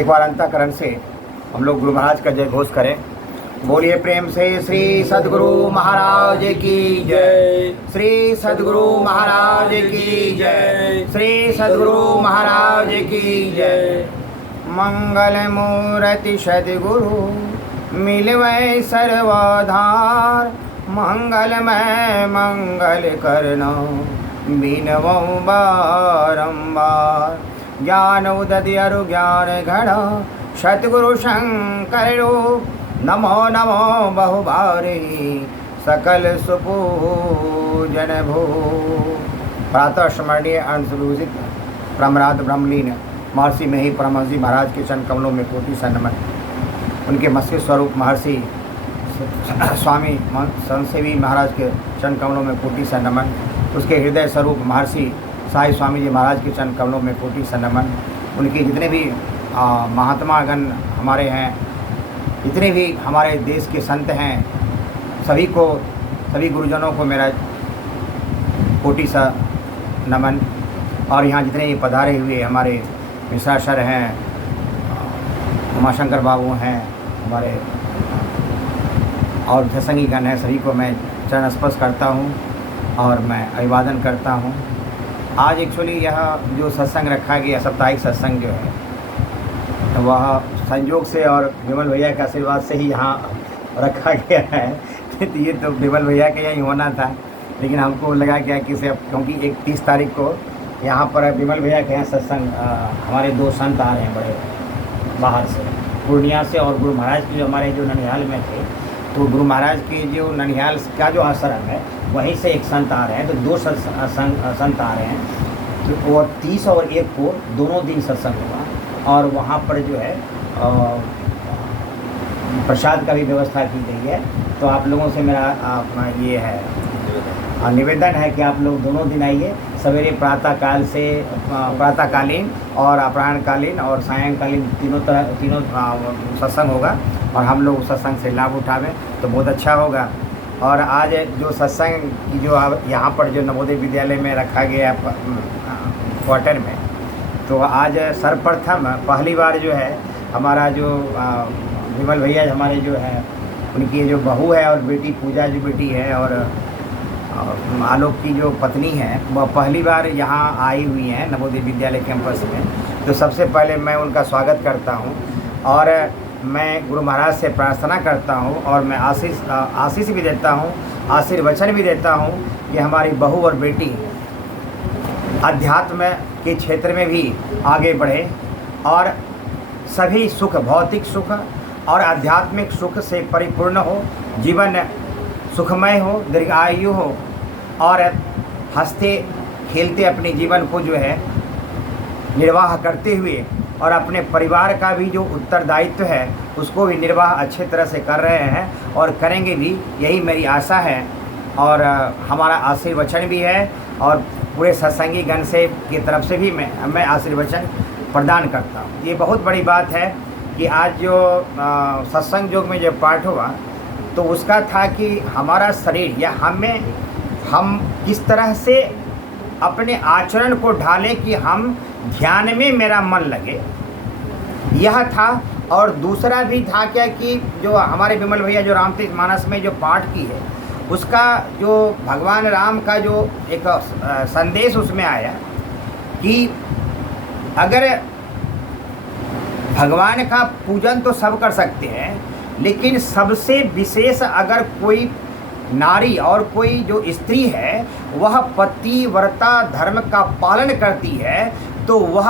एक बार अंतःकरण से हम लोग गुरु महाराज का जय घोष करें। बोलिए प्रेम से श्री सद्गुरु महाराज की जय, श्री सद्गुरु महाराज की जय, श्री सद्गुरु महाराज की जय। मंगल मूर्ति सद्गुरु मिलवै सर्वाधार, मंगलमय मंगल करना बिनवो बारंबार। ज्ञान उदय अरु ज्ञान घड़ सतगुरु शंकर रूप, नमो नमो बहुभारी सकल सुपूजन भू। प्रातः स्मरणीय अंशभूषित ब्रह्मरात ब्रह्मलीन महर्षि में ही परमहंस जी महाराज के चरण कमलों में कोटि सा नमन। उनके मत्स्य स्वरूप महर्षि स्वामी संसेवी महाराज के चरण कमलों में कोटि सा नमन। उसके हृदय स्वरूप महर्षि साई स्वामी जी महाराज के चरण कमलों में कोटि सा नमन। उनके जितने भी महात्मागण हमारे हैं, जितने भी हमारे देश के संत हैं, सभी को, सभी गुरुजनों को मेरा कोटि सा नमन। और यहाँ जितने भी पधारे हुए हमारे मिश्रा सर हैं, उमाशंकर बाबू हैं, हमारे और सत्संगीगण हैं, सभी को मैं चरण स्पर्श करता हूँ और मैं अभिवादन करता हूँ। आज एक्चुअली यह जो सत्संग रखा गया, साप्ताहिक सत्संग जो है, वह संयोग से और विमल भैया के आशीर्वाद से ही यहाँ रखा गया है। तो ये तो विमल भैया के यहीं होना था, लेकिन हमको लगा क्या कि से, क्योंकि 31 तारीख को यहाँ पर विमल भैया के यहाँ सत्संग, हमारे 2 संत आ रहे हैं बड़े बाहर से, पूर्णिया से, और गुरु महाराज की जो हमारे जो ननिहाल में थे, तो गुरु महाराज की जो ननिहाल का जो आश्रम है वहीं से एक संत आ रहे हैं। तो 2 संत आ रहे हैं, तो वो 30 और 1 को दोनों दिन सत्संग होगा। और वहाँ पर जो है प्रसाद का भी व्यवस्था की गई है। तो आप लोगों से मेरा ये है निवेदन है कि आप लोग दोनों दिन आइए। सवेरे प्रातःकाल से प्रातःकालीन और अपराह्नकालीन और सायंकालीन तीनों सत्संग होगा, और हम लोग सत्संग से लाभ उठावें तो बहुत अच्छा होगा। और आज जो सत्संग की जो यहाँ पर जो नवोदय विद्यालय में रखा गया क्वार्टर में, तो आज सर्वप्रथम पहली बार जो है हमारा जो विमल भैया हमारे जो है, उनकी जो बहू है और बेटी पूजा जो बेटी है, और आलोक की जो पत्नी है, वह पहली बार यहाँ आई हुई हैं नवोदय विद्यालय कैंपस में। तो सबसे पहले मैं उनका स्वागत करता हूँ और मैं गुरु महाराज से प्रार्थना करता हूँ, और मैं आशीष भी देता हूँ, आशीर्वचन भी देता हूँ कि हमारी बहू और बेटी अध्यात्म के क्षेत्र में भी आगे बढ़े और सभी सुख, भौतिक सुख और आध्यात्मिक सुख से परिपूर्ण हो, जीवन सुखमय हो, दीर्घायु हो, और हंसते खेलते अपने जीवन को जो है निर्वाह करते हुए, और अपने परिवार का भी जो उत्तरदायित्व है उसको भी निर्वाह अच्छे तरह से कर रहे हैं और करेंगे भी, यही मेरी आशा है। और हमारा आशीर्वचन भी है, और पूरे सत्संगी गण से की तरफ से भी मैं आशीर्वचन प्रदान करता हूँ। ये बहुत बड़ी बात है कि आज जो सत्संग योग में जो पाठ हुआ, तो उसका था कि हमारा शरीर या हम किस तरह से अपने आचरण को ढालें कि हम ध्यान में मेरा मन लगे, यह था। और दूसरा भी था क्या कि जो हमारे विमल भैया जो रामतीर्थ मानस में जो पाठ की है, उसका जो भगवान राम का जो एक संदेश उसमें आया कि अगर भगवान का पूजन तो सब कर सकते हैं, लेकिन सबसे विशेष अगर कोई नारी और कोई जो स्त्री है वह पतिव्रता धर्म का पालन करती है, तो वह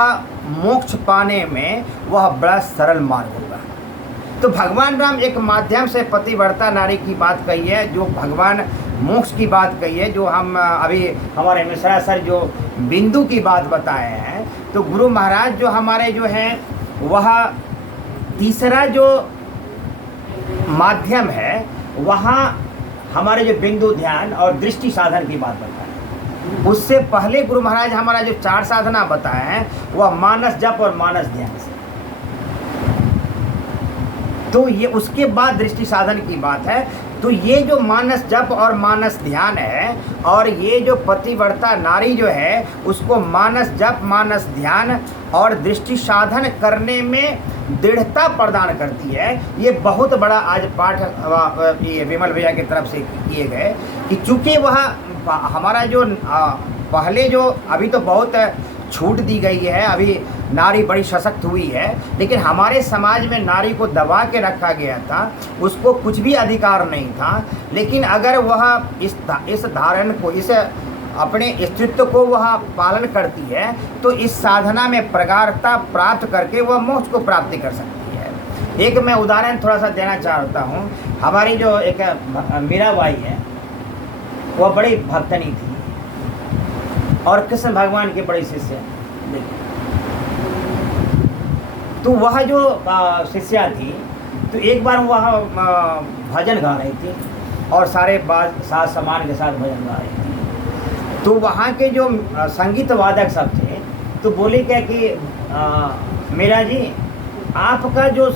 मोक्ष पाने में वह बड़ा सरल मार्ग होगा। तो भगवान राम एक माध्यम से पतिव्रता नारी की बात कही है, जो भगवान मोक्ष की बात कही है, जो हम अभी हमारे मिश्रा सर जो बिंदु की बात बताए हैं। तो गुरु महाराज जो हमारे जो हैं, वह तीसरा जो माध्यम है, वहाँ हमारे जो बिंदु ध्यान और दृष्टि साधन की बात बताएं। उससे पहले गुरु महाराज हमारा जो 4 साधना बताए हैं, वह मानस जप और मानस ध्यान से, तो ये उसके बाद दृष्टि साधन की बात है। तो ये जो मानस जप और मानस ध्यान है, और ये जो पतिव्रता नारी जो है उसको मानस जप मानस ध्यान और दृष्टि साधन करने में दृढ़ता प्रदान करती है। ये बहुत बड़ा आज पाठ ये विमल भैया की तरफ से किए गए कि चूँकि वह हमारा जो पहले जो अभी तो बहुत छूट दी गई है, अभी नारी बड़ी सशक्त हुई है, लेकिन हमारे समाज में नारी को दबा के रखा गया था, उसको कुछ भी अधिकार नहीं था। लेकिन अगर वह इस धारण को, इस अपने अस्तित्व को वह पालन करती है तो इस साधना में प्रगाढ़ता प्राप्त करके वह मोक्ष को प्राप्ति कर सकती है। एक मैं उदाहरण थोड़ा सा देना चाहता हूँ। हमारी जो एक मीराबाई है वह बड़ी भक्तनी थी और कृष्ण भगवान के बड़े शिष्य हैं। तो वह जो शिष्या थी, तो एक बार वह भजन गा रही थी और सारे साज सामान के साथ भजन गा रही थी। तो वहाँ के जो संगीत वादक सब थे तो बोले क्या कि मीरा जी, आपका जो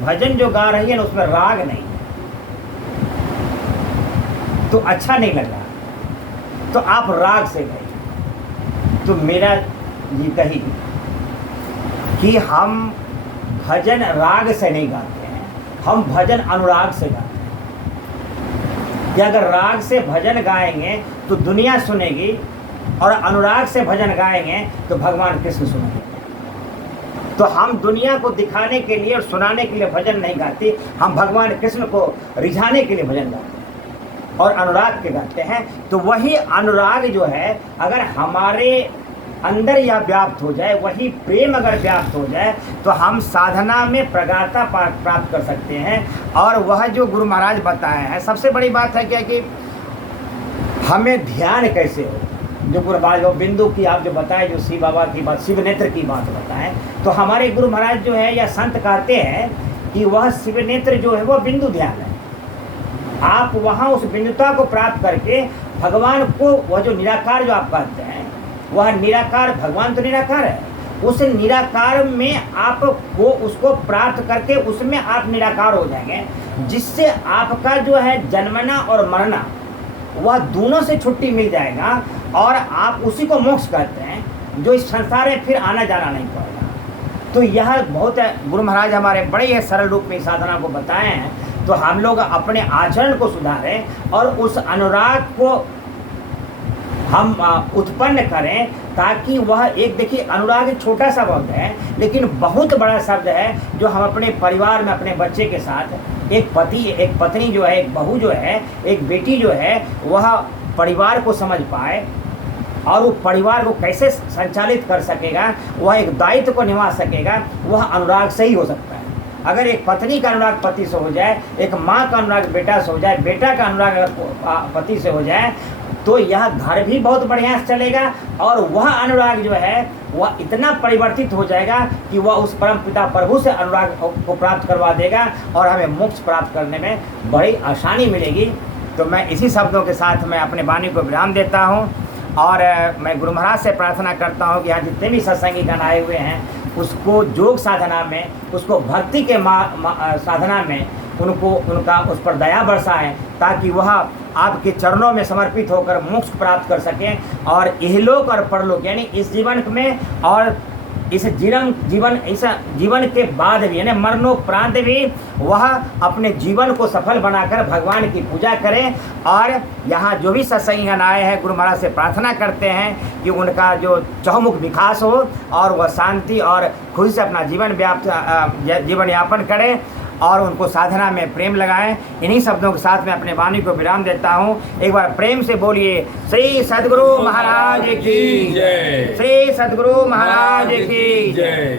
भजन जो गा रही है ना उसमें राग नहीं, तो अच्छा नहीं लग रहा, तो आप राग से गाइए। तो मीरा जी कही कि हम भजन राग से नहीं गाते हैं, हम भजन अनुराग से गाते हैं। कि अगर राग से भजन गाएंगे तो दुनिया सुनेगी और अनुराग से भजन गाएंगे तो भगवान कृष्ण सुनेंगे। तो हम दुनिया को दिखाने के लिए और सुनाने के लिए भजन नहीं गाते, हम भगवान कृष्ण को रिझाने के लिए भजन गाते हैं और अनुराग के गाते हैं। तो वही अनुराग जो है अगर हमारे अंदर या व्याप्त हो जाए, वही प्रेम अगर व्याप्त हो जाए तो हम साधना में प्रगाढ़ता प्राप्त कर सकते हैं। और वह जो गुरु महाराज बताए हैं, सबसे बड़ी बात है क्या कि हमें ध्यान कैसे हो। जो गुरु महाराज वो बिंदु की आप जो बताए, जो शिव बाबा की बात, शिव नेत्र की बात बताएं, तो हमारे गुरु महाराज जो है या संत कहते हैं कि वह शिव नेत्र जो है वह बिंदु ध्यान है। आप वहाँ उस बिंदुता को प्राप्त करके भगवान को, वह जो निराकार जो आप कहते हैं, वह निराकार, भगवान तो निराकार है, उस निराकार में आप वो उसको प्राप्त करके उसमें आप निराकार हो जाएंगे, जिससे आपका जो है जन्मना और मरना वह दोनों से छुट्टी मिल जाएगा और आप उसी को मोक्ष कहते हैं, जो इस संसार में फिर आना जाना नहीं पड़ेगा। तो यह बहुत गुरु महाराज हमारे बड़े ही सरल रूप में साधना को बताए हैं। तो हम लोग अपने आचरण को सुधारें और उस अनुराग को हम उत्पन्न करें, ताकि वह एक, देखिए अनुराग एक छोटा सा शब्द है लेकिन बहुत बड़ा शब्द है, जो हम अपने परिवार में अपने बच्चे के साथ, एक पति एक पत्नी जो है, एक बहू जो है, एक बेटी जो है, वह परिवार को समझ पाए और वो परिवार को कैसे संचालित कर सकेगा, वह एक दायित्व को निभा सकेगा, वह अनुराग से ही हो सकता है। अगर एक पत्नी का अनुराग पति से हो जाए, एक माँ का अनुराग बेटा से हो जाए, बेटा का अनुराग अगर पति से हो जाए, तो यह घर भी बहुत बढ़िया से चलेगा और वह अनुराग जो है वह इतना परिवर्तित हो जाएगा कि वह उस परम पिता प्रभु से अनुराग को प्राप्त करवा देगा और हमें मोक्ष प्राप्त करने में बड़ी आसानी मिलेगी। तो मैं इसी शब्दों के साथ मैं अपने वाणी को विराम देता हूँ और मैं गुरु महाराज से प्रार्थना करता हूँ कि यहाँ जितने भी सत्संगी गण आए हुए हैं उसको योग साधना में, उसको भक्ति के साधना में उनका उस पर दया बरसाएं, ताकि वह आपके चरणों में समर्पित होकर मोक्ष प्राप्त कर सकें और इहलोक और परलोक, यानी इस जीवन में और इस जीवन के बाद भी, यानी मरणोपरांत भी वह अपने जीवन को सफल बनाकर भगवान की पूजा करें। और यहाँ जो भी सत्संगी आए हैं गुरु महाराज से प्रार्थना करते हैं कि उनका जो चहुमुख विकास हो और वह शांति और खुशी से अपना जीवन यापन करें और उनको साधना में प्रेम लगाएं। इन्हीं शब्दों के साथ मैं अपने वाणी को विराम देता हूँ। एक बार प्रेम से बोलिए, श्री सद्गुरु महाराज की जय, श्री सद्गुरु महाराज की जय।